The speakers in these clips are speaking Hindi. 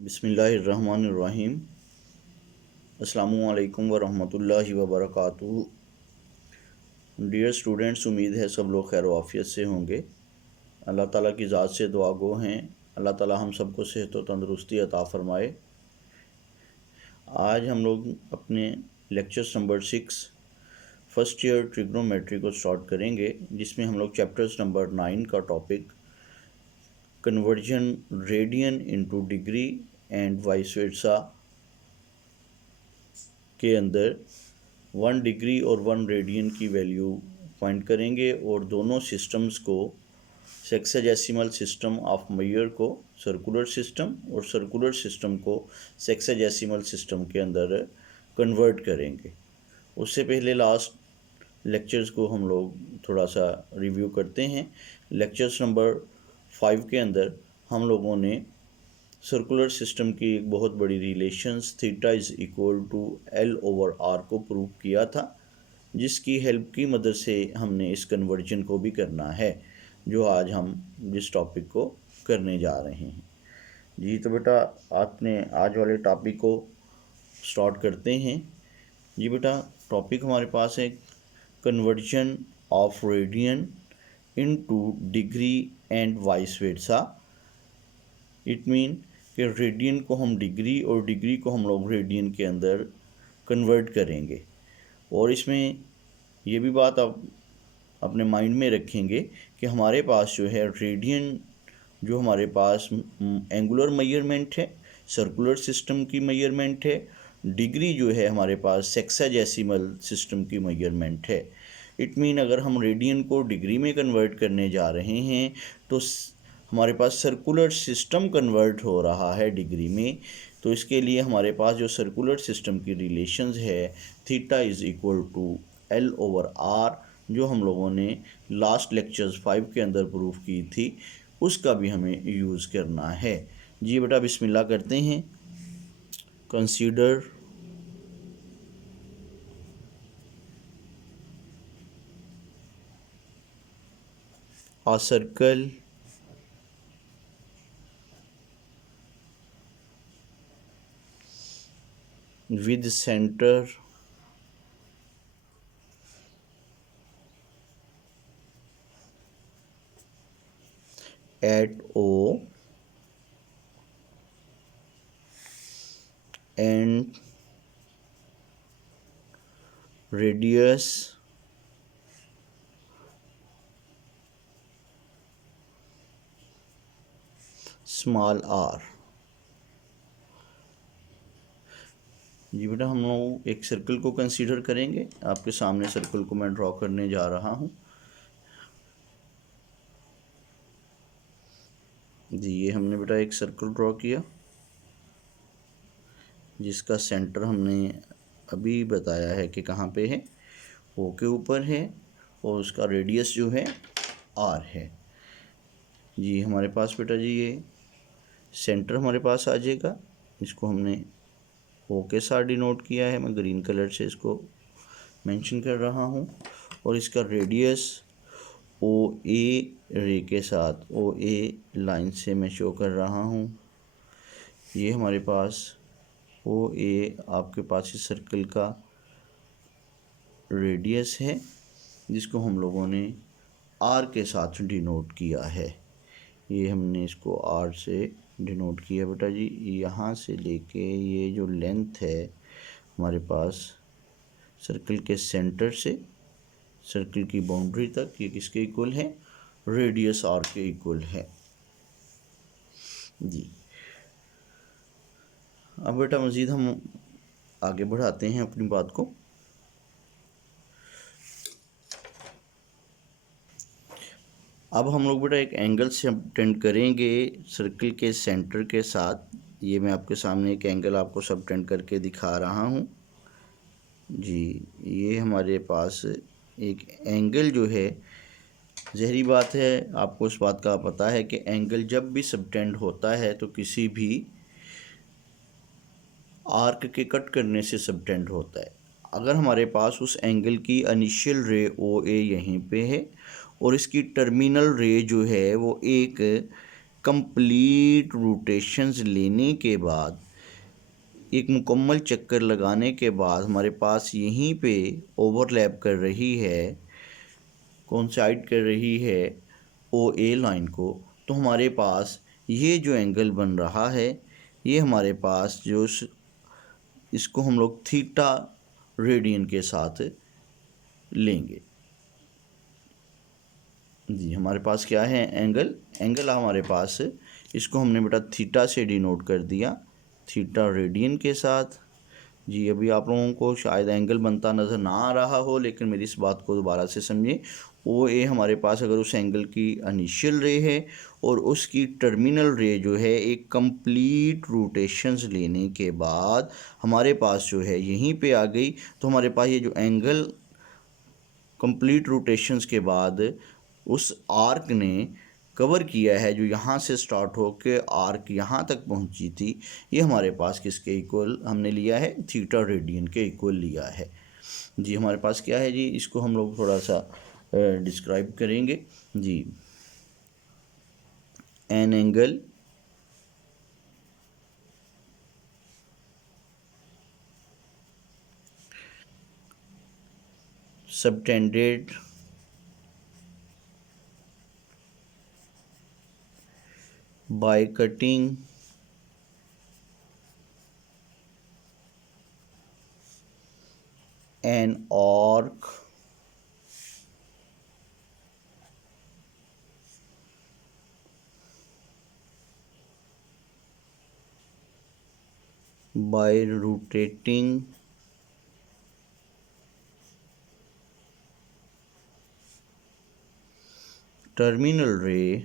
बिस्मिल्लाहिर्रहमानिर्रहीम। अस्सलामुअलैकुम वरहमतुल्लाहि वबरकातुहू। डियर स्टूडेंट्स, उम्मीद है सब लोग खैर आफियत से होंगे। अल्लाह ताला की ज़ात से दुआ गो हैं, अल्लाह ताला हम सबको सेहत व तंदरुस्ती अता फ़रमाए। आज हम लोग अपने lectures number 6 first year trigonometry को स्टार्ट करेंगे, जिसमें हम लोग चैप्टर्स नंबर 9 का topic conversion radian into degree and vice versa के अंदर 1 डिग्री और 1 रेडियन की वैल्यू फाइंड करेंगे और दोनों सिस्टम्स को सेक्साडेसिमल सिस्टम ऑफ मेयर को सर्कुलर सिस्टम और सर्कुलर सिस्टम को सेक्साडेसिमल सिस्टम के अंदर कन्वर्ट करेंगे। उससे पहले लास्ट लेक्चर्स को हम लोग थोड़ा सा रिव्यू करते हैं। लेक्चर्स नंबर 5 के अंदर हम लोगों ने सर्कुलर सिस्टम की एक बहुत बड़ी relations theta is equal to L over R को प्रूव किया था, जिसकी हेल्प की मदद से हमने इस कन्वर्जन को भी करना है, जो आज हम जिस टॉपिक को करने जा रहे हैं। जी तो बेटा, आपने आज वाले टॉपिक को स्टार्ट करते हैं। जी बेटा, टॉपिक हमारे पास है conversion of radian into degree and vice versa. It mean कि रेडियन को हम डिग्री और डिग्री को हम लोग रेडियन के अंदर कन्वर्ट करेंगे। और इसमें ये भी बात आप अपने माइंड में रखेंगे कि हमारे पास जो है रेडियन, जो हमारे पास एंगुलर मेजरमेंट है, सर्कुलर सिस्टम की मेजरमेंट है, डिग्री जो है हमारे पास सेक्साडेसिमल सिस्टम की मेजरमेंट है। इट मीन अगर हम रेडियन को डिग्री में कन्वर्ट करने जा रहे हैं तो हमारे पास सर्कुलर सिस्टम कन्वर्ट हो रहा है डिग्री में, तो इसके लिए हमारे पास जो सर्कुलर सिस्टम की रिलेशंस है theta is equal to L over R, जो हम लोगों ने लास्ट लेक्चर्स 5 के अंदर प्रूफ की थी, उसका भी हमें यूज़ करना है। जी बेटा, बिस्मिल्लाह करते हैं। Consider a circle with center at O and radius small R. जी बेटा, हम लोग एक सर्कल को कंसीडर करेंगे। आपके सामने सर्कल को मैं ड्रॉ करने जा रहा हूँ। जी, ये हमने बेटा एक सर्कल ड्रॉ किया, जिसका सेंटर हमने अभी बताया है कि कहाँ पे है, ओ के ऊपर है, और उसका रेडियस जो है आर है। जी हमारे पास बेटा जी ये सेंटर हमारे पास आ जाएगा। इसको हमने ओ के साथ डिनोट किया है, मैं ग्रीन कलर से इसको मेंशन कर रहा हूँ। और इसका रेडियस ओ ए रे के साथ, ओ ए लाइन से मैं शो कर रहा हूँ। ये हमारे पास ओ ए आपके पास इस सर्कल का रेडियस है, जिसको हम लोगों ने आर के साथ डिनोट किया है। ये हमने इसको आर से डिनोट किया बेटा जी। यहाँ से लेके ये जो लेंथ है हमारे पास सर्कल के सेंटर से सर्कल की बाउंड्री तक, ये किसके इक्वल है? रेडियस आर के इक्वल है। जी अब बेटा मज़ीद हम आगे बढ़ाते हैं अपनी बात को। अब हम लोग बेटा एक एंगल से सबटेंड करेंगे सर्कल के सेंटर के साथ। ये मैं आपके सामने एक एंगल आपको सबटेंड करके दिखा रहा हूँ। जी ये हमारे पास एक एंगल जो है, ज़हरी बात है, आपको इस बात का पता है कि एंगल जब भी सबटेंड होता है तो किसी भी आर्क के कट करने से सबटेंड होता है। अगर हमारे पास उस एंगल की इनिशियल रे ओ ए यहीं पे है और इसकी टर्मिनल रे जो है वो एक कंप्लीट रोटेशंस लेने के बाद, एक मुकम्मल चक्कर लगाने के बाद हमारे पास यहीं पे ओवरलैप कर रही है, कोइंसाइड कर रही है ओ ए लाइन को, तो हमारे पास ये जो एंगल बन रहा है, ये हमारे पास जो इसको हम लोग थीटा रेडियन के साथ लेंगे। जी, हमारे पास क्या है, एंगल हमारे पास, इसको हमने बेटा थीटा से डिनोट कर दिया, थीटा रेडियन के साथ। जी, अभी आप लोगों को शायद एंगल बनता नज़र ना आ रहा हो, लेकिन मेरी इस बात को दोबारा से समझिए। ओ ए हमारे पास अगर उस एंगल की इनिशियल रे है और उसकी टर्मिनल रे जो है एक कंप्लीट रोटेशंस लेने के बाद हमारे पास जो है यहीं पे आ गई, तो हमारे पास ये जो एंगल कंप्लीट रोटेशंस के बाद उस आर्क ने कवर किया है, जो यहाँ से स्टार्ट होके आर्क यहाँ तक पहुँची थी, ये हमारे पास किसके इक्वल हमने लिया है, थीटा रेडियन के इक्वल लिया है। जी, हमारे पास क्या है जी, इसको हम लोग थोड़ा सा डिस्क्राइब करेंगे। जी, an angle subtended by cutting an arc by rotating terminal ray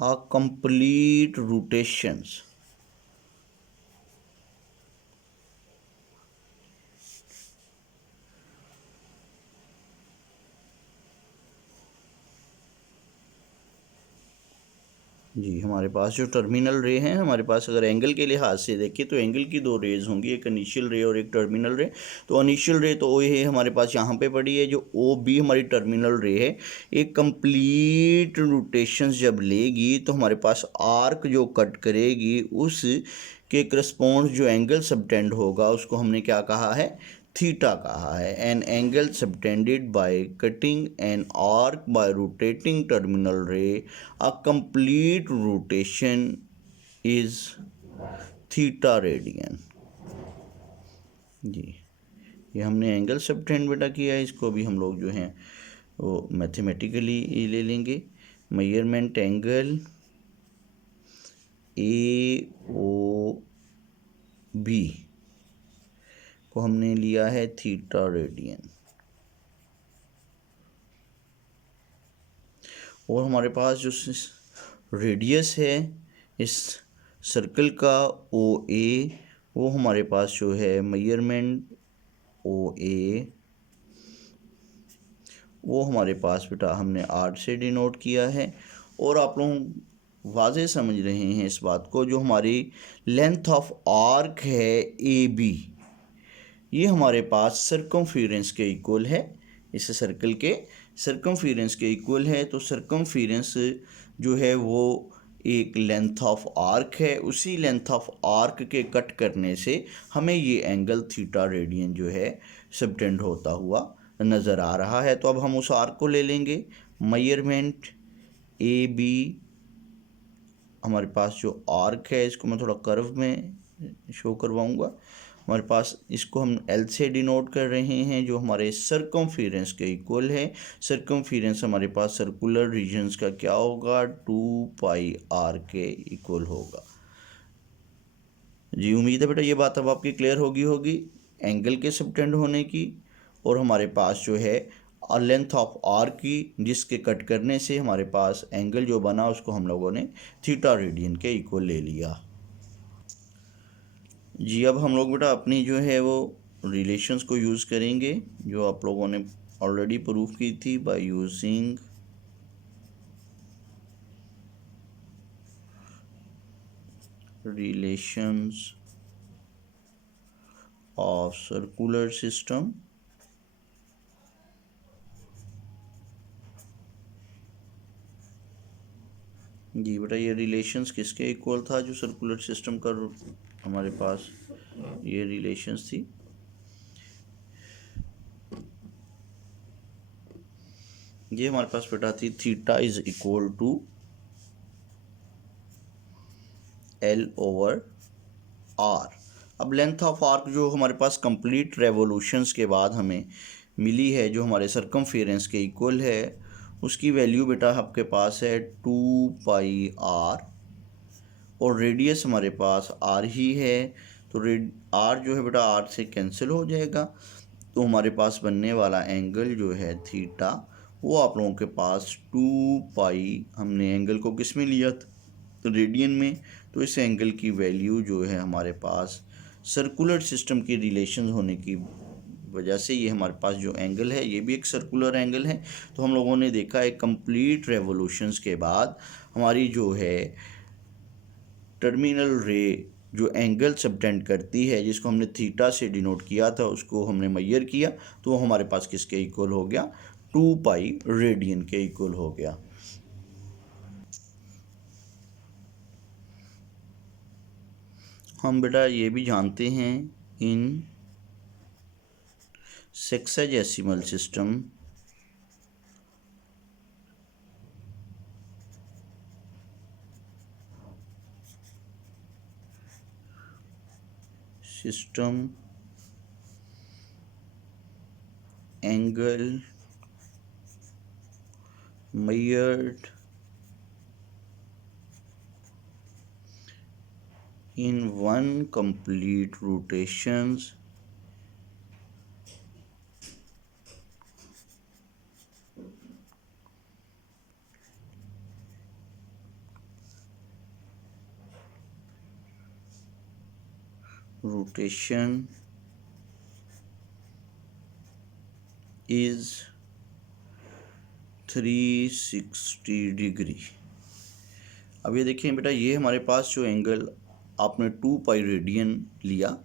a complete rotations जी, हमारे पास जो टर्मिनल रे हैं, हमारे पास अगर एंगल के लिहाज से देखें तो एंगल की दो रेज होंगी, एक इनिशियल रे और एक टर्मिनल रे। तो इनिशियल रे तो ओ है हमारे पास यहाँ पे पड़ी है, जो ओ बी हमारी टर्मिनल रे है, एक कंप्लीट रोटेशंस जब लेगी तो हमारे पास आर्क जो कट करेगी उस के करस्पॉन्ड जो एंगल सबटेंड होगा उसको हमने क्या कहा है, थीटा कहा है। An angle subtended by cutting an arc by rotating terminal ray, a complete rotation is theta radian. जी, ये हमने एंगल सबटेंड बेटा किया है, इसको भी हम लोग जो हैं वो मैथमेटिकली ले लेंगे। Measurement angle A O B को हमने लिया है थीटा रेडियन, और हमारे पास जो रेडियस है इस सर्कल का ओ ए, वो हमारे पास जो है मेजरमेंट ओ ए, वो हमारे पास बेटा हमने 8 से डिनोट किया है। और आप लोग वाज़े समझ रहे हैं इस बात को, जो हमारी लेंथ ऑफ आर्क है ए बी, ये हमारे पास सर्कमफेरेंस के इक्वल है, इस सर्कल के सर्कमफेरेंस के इक्वल है। तो सर्कमफेरेंस जो है वो एक लेंथ ऑफ आर्क है, उसी लेंथ ऑफ आर्क के कट करने से हमें ये एंगल थीटा रेडियन जो है सबटेंड होता हुआ नज़र आ रहा है। तो अब हम उस आर्क को ले लेंगे, मेजरमेंट ए बी, हमारे पास जो आर्क है इसको मैं थोड़ा कर्व में शो करवाऊंगा। हमारे पास इसको हम एल से डिनोट कर रहे हैं, जो हमारे सर्कमफेरेंस के इक्वल है। सर्कमफेरेंस हमारे पास सर्कुलर रीजन्स का क्या होगा, 2πr के इक्वल होगा। जी, उम्मीद है बेटा ये बात अब आपकी क्लियर होगी एंगल के सबटेंड होने की, और हमारे पास जो है लेंथ ऑफ आर की, जिसके कट करने से हमारे पास एंगल जो बना उसको हम लोगों ने थीटा रेडियन के इक्वल ले लिया। जी, अब हम लोग बेटा अपनी जो है वो रिलेशंस को यूज़ करेंगे, जो आप लोगों ने ऑलरेडी प्रूफ की थी, by using relations of circular system जी बेटा, ये रिलेशंस किसके इक्वल था जो सर्कुलर सिस्टम का हमारे पास ये रिलेशंस थी? ये हमारे पास बेटा थी theta is equal to L/R। अब लेंथ ऑफ आर्क जो हमारे पास कंप्लीट रेवोल्यूशंस के बाद हमें मिली है, जो हमारे सरकमफेरेंस के इक्वल है, उसकी वैल्यू बेटा आपके पास है 2πr, और रेडियस हमारे पास r ही है। तो r जो है बेटा r से कैंसिल हो जाएगा, तो हमारे पास बनने वाला एंगल जो है थीटा, वो आप लोगों के पास 2π, हमने एंगल को किस में लिया था? रेडियन में। तो इस एंगल की वैल्यू जो है हमारे पास सर्कुलर सिस्टम की रिलेशन होने की वजह से ये हमारे पास जो एंगल है ये भी एक सर्कुलर एंगल है। तो हम लोगों ने देखा है कंप्लीट रेवोल्यूशंस के बाद हमारी जो है टर्मिनल रे जो एंगल सबटेंड करती है, जिसको हमने थीटा से डिनोट किया था, उसको हमने मेजर किया, तो हमारे पास किसके इक्वल हो गया? 2π रेडियन के इक्वल हो गया। हम बेटा ये भी जानते हैं in sexagesimal system angle measured in one complete rotations is 360 degree. अब ये देखिए बेटा, ये हमारे पास जो एंगल आपने 2π रेडियन लिया,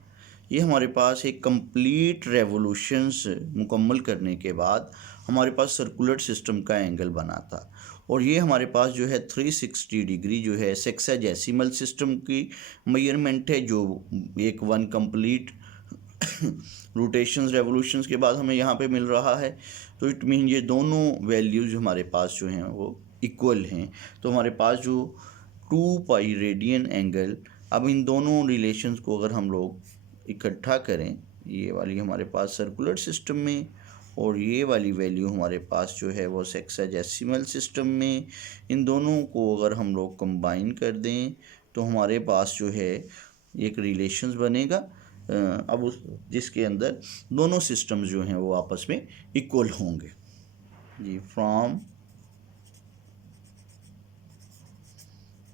ये हमारे पास एक कंप्लीट रेवोल्यूशंस मुकम्मल करने के बाद हमारे पास सर्कुलर सिस्टम का एंगल बना था। और ये हमारे पास जो है 360 डिग्री जो है सेक्साजेसिमल सिस्टम की मेजरमेंट है, जो एक वन कंप्लीट रोटेशंस रेवोल्यूशंस के बाद हमें यहाँ पे मिल रहा है। तो इट मीन ये दोनों वैल्यूज़ हमारे पास जो हैं वो इक्वल हैं। तो हमारे पास जो 2π रेडियन एंगल, अब इन दोनों रिलेशंस को अगर हम लोग इकट्ठा करें, ये वाली हमारे पास सर्कुलर सिस्टम में और ये वाली वैल्यू हमारे पास जो है वो सेक्साजेसिमल सिस्टम में, इन दोनों को अगर हम लोग कंबाइन कर दें तो हमारे पास जो है एक रिलेशंस बनेगा, अब उस जिसके अंदर दोनों सिस्टम्स जो हैं वो आपस में इक्वल होंगे। जी, from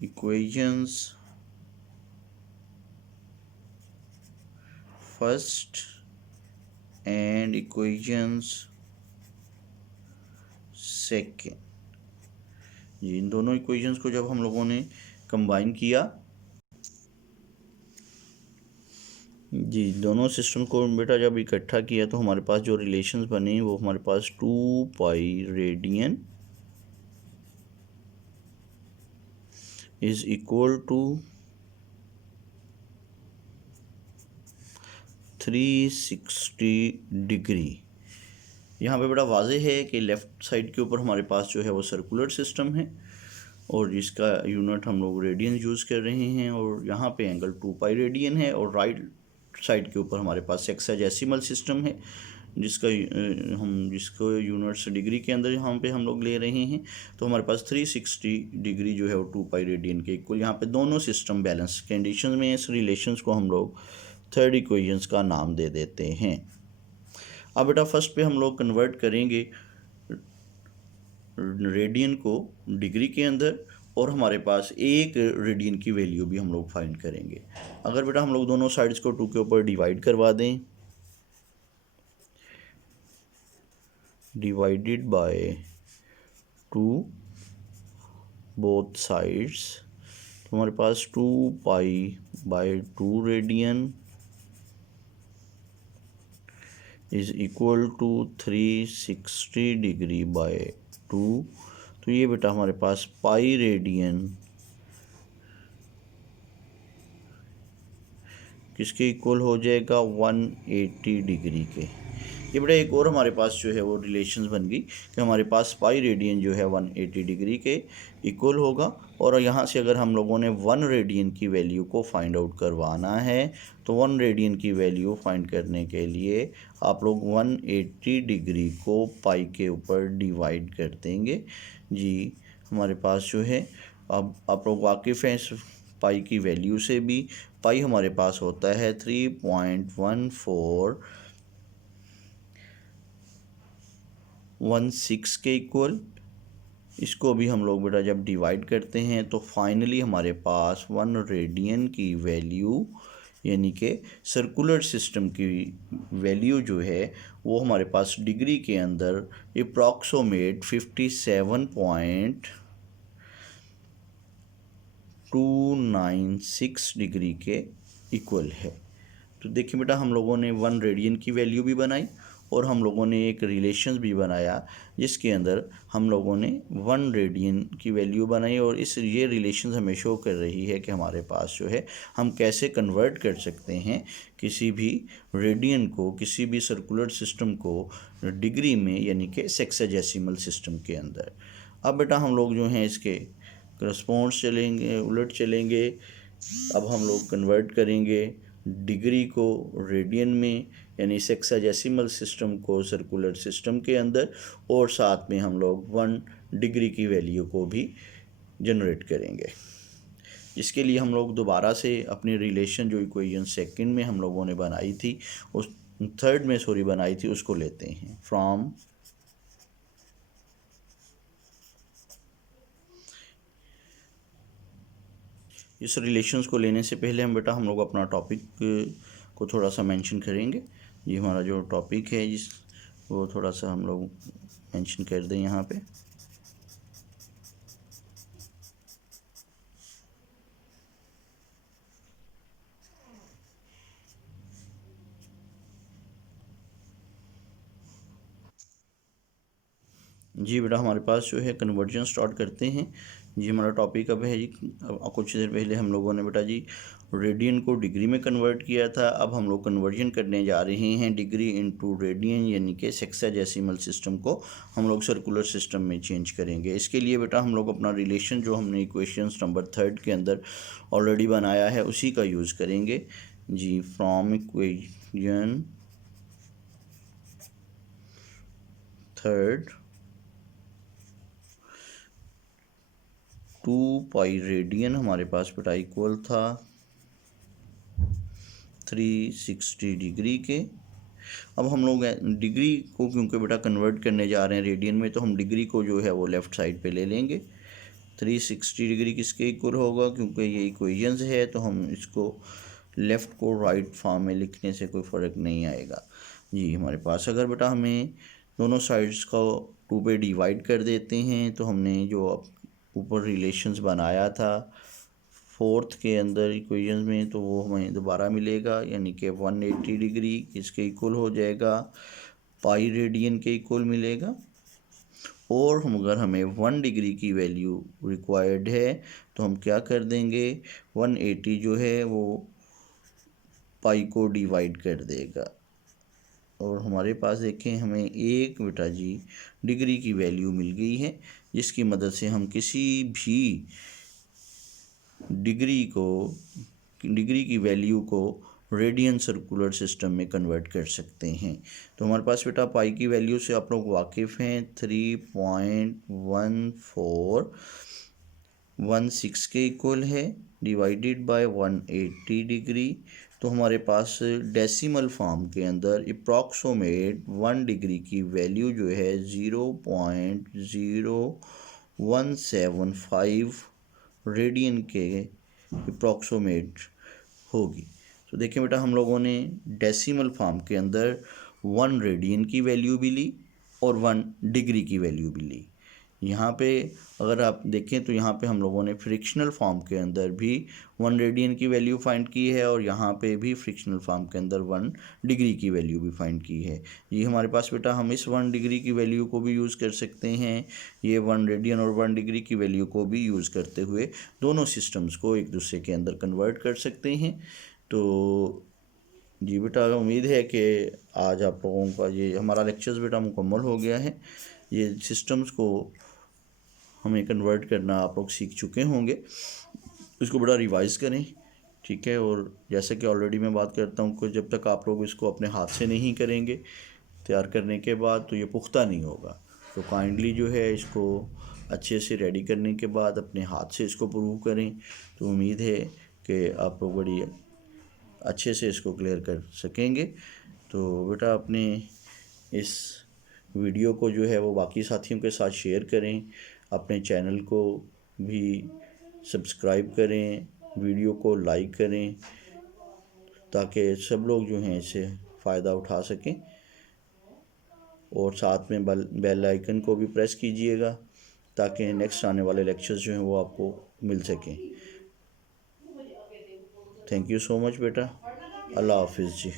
equations first and equations second, जी इन दोनों इक्वेशंस को जब हम लोगों ने कंबाइन किया, जी दोनों सिस्टम को बेटा जब इकट्ठा किया, तो हमारे पास जो रिलेशंस बने वो हमारे पास 2π radian is equal to 360 degree. यहाँ पे बड़ा वाज़ेह है कि लेफ़्ट साइड के ऊपर हमारे पास जो है वो सर्कुलर सिस्टम है और जिसका यूनिट हम लोग रेडियन यूज़ कर रहे हैं, और यहाँ पे एंगल 2π रेडियन है, और राइट साइड के ऊपर हमारे पास सेक्साजेसिमल सिस्टम है जिसका हम जिसको यूनिट्स डिग्री के अंदर यहाँ पे हम लोग ले रहे हैं। तो हमारे पास 360 डिग्री जो है वो 2π रेडियन के इक्वल, यहाँ पे दोनों सिस्टम बैलेंस कंडीशन में, इस रिलेशंस को हम लोग थर्ड इक्वेशंस का नाम दे देते हैं। अब बेटा फर्स्ट पे हम लोग कन्वर्ट करेंगे रेडियन को डिग्री के अंदर, और हमारे पास एक रेडियन की वैल्यू भी हम लोग फाइंड करेंगे। अगर बेटा हम लोग दोनों साइड्स को 2 के ऊपर डिवाइड करवा दें, डिवाइडेड बाय 2 बोथ साइड्स, तो हमारे पास 2π/2 radian is equal to 360 degree by 2। तो ये बेटा हमारे पास पाई रेडियन किसके इक्वल हो जाएगा, 180 डिग्री के। ये बेटा एक और हमारे पास जो है वो रिलेशंस बन गई कि हमारे पास पाई रेडियन जो है 180 डिग्री के इक्वल होगा। और यहाँ से अगर हम लोगों ने 1 रेडियन की वैल्यू को फाइंड आउट करवाना है तो 1 रेडियन की वैल्यू फाइंड करने के लिए आप लोग 180 डिग्री को पाई के ऊपर डिवाइड कर देंगे। जी हमारे पास जो है, अब आप लोग वाकिफ़ हैं इस पाई की वैल्यू से भी। पाई हमारे पास होता है 3.1416 के इक्वल। इसको भी हम लोग बेटा जब डिवाइड करते हैं तो फाइनली हमारे पास 1 रेडियन की वैल्यू यानी कि सर्कुलर सिस्टम की वैल्यू जो है वो हमारे पास डिग्री के अंदर अप्रॉक्सीमेट 57.296 डिग्री के इक्वल है। तो देखिए बेटा हम लोगों ने 1 रेडियन की वैल्यू भी बनाई और हम लोगों ने एक रिलेशंस भी बनाया जिसके अंदर हम लोगों ने 1 रेडियन की वैल्यू बनाई। और ये रिलेशंस हमें शो कर रही है कि हमारे पास जो है हम कैसे कन्वर्ट कर सकते हैं किसी भी रेडियन को, किसी भी सर्कुलर सिस्टम को डिग्री में यानी कि सेक्साडेसिमल सिस्टम के अंदर। अब बेटा हम लोग जो हैं इसके करस्पॉन्ड्स चलेंगे, उलट चलेंगे। अब हम लोग कन्वर्ट करेंगे डिग्री को रेडियन में यानी सेक्साडेसिमल सिस्टम को सर्कुलर सिस्टम के अंदर, और साथ में हम लोग 1 डिग्री की वैल्यू को भी जनरेट करेंगे। इसके लिए हम लोग दोबारा से अपनी रिलेशन जो इक्वेशन सेकंड में हम लोगों ने बनाई थी, उस थर्ड में बनाई थी, उसको लेते हैं। फ्रॉम इस रिलेशंस को लेने से पहले हम बेटा हम लोग अपना टॉपिक को थोड़ा सा मेंशन करेंगे। ये हमारा जो टॉपिक है जिस वो थोड़ा सा हम लोग मेंशन कर दें यहाँ पे। जी बेटा हमारे पास जो है कन्वर्जन स्टार्ट करते हैं। जी हमारा टॉपिक अब है जी, कुछ देर पहले हम लोगों ने बेटा जी रेडियन को डिग्री में कन्वर्ट किया था। अब हम लोग कन्वर्जन करने जा रहे हैं डिग्री इनटू रेडियन यानी कि सेक्साडेसिमल सिस्टम को हम लोग सर्कुलर सिस्टम में चेंज करेंगे। इसके लिए बेटा हम लोग अपना रिलेशन जो हमने इक्वेशंस नंबर 3 के अंदर ऑलरेडी बनाया है उसी का यूज़ करेंगे। जी फ्रॉम इक्वेशन 3 2 पाई रेडियन हमारे पास बेटा इक्वल था 360 डिग्री के। अब हम लोग डिग्री को क्योंकि बेटा कन्वर्ट करने जा रहे हैं रेडियन में, तो हम डिग्री को जो है वो लेफ़्ट साइड पे ले लेंगे। 360 डिग्री किसके इक्वल होगा, क्योंकि ये इक्वेशंस है तो हम इसको लेफ़्ट को राइट फॉर्म में लिखने से कोई फ़र्क नहीं आएगा। जी हमारे पास अगर बेटा हमें दोनों साइड्स को 2 पे डिवाइड कर देते हैं तो हमने जो ऊपर रिलेशंस बनाया था 4th के अंदर इक्वेशन में तो वो हमें दोबारा मिलेगा, यानी कि 180 डिग्री किसके इक्वल हो जाएगा, पाई रेडियन के इक्वल मिलेगा। और हम अगर हमें 1 डिग्री की वैल्यू रिक्वायर्ड है तो हम क्या कर देंगे, 180 जो है वो पाई को डिवाइड कर देगा। और हमारे पास देखें हमें एक बेटा जी डिग्री की वैल्यू मिल गई है जिसकी मदद से हम किसी भी डिग्री की वैल्यू को रेडियन सर्कुलर सिस्टम में कन्वर्ट कर सकते हैं। तो हमारे पास बेटा पाई की वैल्यू से आप लोग वाकिफ़ हैं 3.1416 के इक्वल है डिवाइडेड बाय 180 डिग्री। तो हमारे पास डेसिमल फॉर्म के अंदर अप्रॉक्सीमेट 1 डिग्री की वैल्यू जो है 0.0175 रेडियन के अप्रॉक्सीमेट होगी। तो देखिए बेटा हम लोगों ने डेसिमल फॉर्म के अंदर 1 रेडियन की वैल्यू भी ली और 1 डिग्री की वैल्यू भी ली। यहाँ पे अगर आप देखें तो यहाँ पे हम लोगों ने फ्रिक्शनल फॉर्म के अंदर भी 1 रेडियन की वैल्यू फाइंड की है और यहाँ पे भी फ्रिक्शनल फॉर्म के अंदर 1 डिग्री की वैल्यू भी फाइंड की है। ये हमारे पास बेटा हम इस 1 डिग्री की वैल्यू को भी यूज़ कर सकते हैं, ये 1 रेडियन और 1 डिग्री की वैल्यू को भी यूज़ करते हुए दोनों सिस्टम्स को एक दूसरे के अंदर कन्वर्ट कर सकते हैं। तो जी बेटा, उम्मीद है कि आज आप लोगों का ये हमारा लेक्चर्स बेटा मुकम्मल हो गया है। ये सिस्टम्स को हमें कन्वर्ट करना आप लोग सीख चुके होंगे, इसको बड़ा रिवाइज़ करें, ठीक है। और जैसे कि ऑलरेडी मैं बात करता हूँ कि जब तक आप लोग इसको अपने हाथ से नहीं करेंगे तैयार करने के बाद तो ये पुख्ता नहीं होगा। तो काइंडली जो है इसको अच्छे से रेडी करने के बाद अपने हाथ से इसको प्रूव करें। तो उम्मीद है कि आप लोग बड़ी अच्छे से इसको क्लियर कर सकेंगे। तो बेटा अपने इस वीडियो को जो है वो बाकी साथियों के साथ शेयर करें, अपने चैनल को भी सब्सक्राइब करें, वीडियो को लाइक करें ताकि सब लोग जो हैं इससे फ़ायदा उठा सकें। और साथ में बेल आइकन को भी प्रेस कीजिएगा ताकि नेक्स्ट आने वाले लेक्चर्स जो हैं वो आपको मिल सकें। थैंक यू सो मच बेटा। अल्लाह हाफिज़ जी।